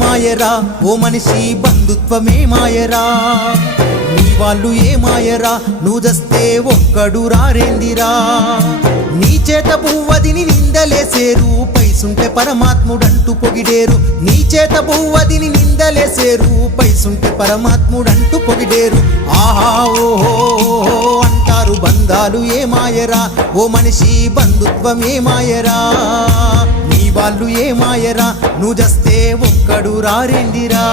మాయరా ఓ మనిషి బంధుత్వమే మాయరా నీ వాళ్ళు ఏ మాయరా నువ్వు జస్తే ఒక్కడు రారేందిరా నీ చేత పువ్వదిని నిందలేసేరు పైసుంటే పరమాత్ముడంటూ పొగిడేరు నీ చేత పువ్వదిని నిందలేసేరు పైసుంటే పరమాత్ముడంటూ పొగిడేరు ఆహా ఓహో అంటారు బంధాలు ఏ మాయరా ఓ మనిషి బంధుత్వం ఏ మాయరా నీ వాళ్ళు ఏ మాయరా నువ్వు జస్తే ఒక్కడు రారేందిరా